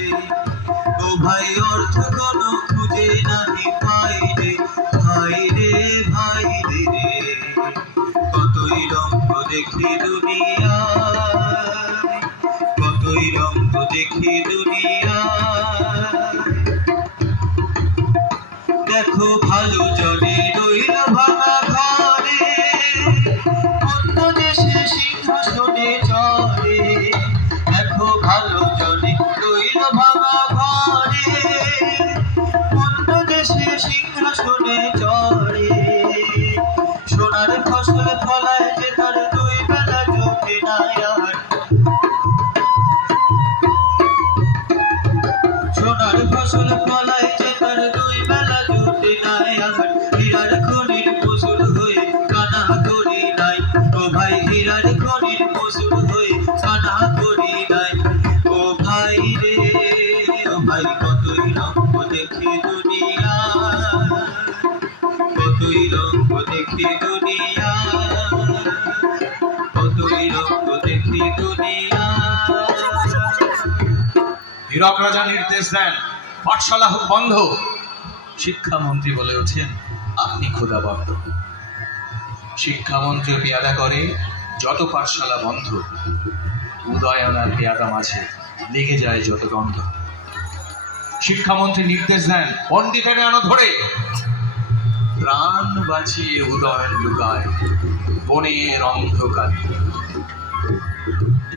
রে। ও ভাই অর্থ কোনো খুঁজে নাহি পাই রে, ভাই রে ভাই রে। কতই রঙ্গ দেখি দুনিয়ায়, কতই রঙ্গ দেখি দুনিয়ায়। দেখো ভালো জনে রইল ভাঙা ঘরে, অন্য দেশে সিংহাসনে চড়ে। দেখো ভালো জনে রইল ভাঙা ঘরে, অন্য দেশে সিংহাসনে চড়ে। সোনার ফসল ফলায় যে তার দুই বেলা জোটে না আর, সোনার ফসল ফলায় যে তার দুই বেলা জোটে না আর। হীরার খনির মজুর হয়ে কানা করি নাই, ও ভাই হীরার খনির মজুর হয়ে কানা করি নাই। ও ভাই রে ও ভাই কতই রঙ্গ দেখি দুনিয়া, কতই রঙ্গ দেখি দুনিয়া, কতই রঙ্গ দেখি দুনিয়া। হীরক রাজা নির্দেশ দেন পাঠশালা হোক বন্ধ। শিক্ষামন্ত্রী বলে ওঠেন আপনি ক্ষুধাবদ্ধ। শিক্ষামন্ত্রী পেয়াদা করে যত পাঠশালা বন্ধ, উদয়ন আর পেয়াদা মাঝে লেগে যায় যত দ্বন্দ্ব। শিক্ষামন্ত্রী নির্দেশ দেন পণ্ডিতের আনো ধরে, প্রাণ বাঁচিয়ে উদয়ন লুকায় বনের অন্ধকারে।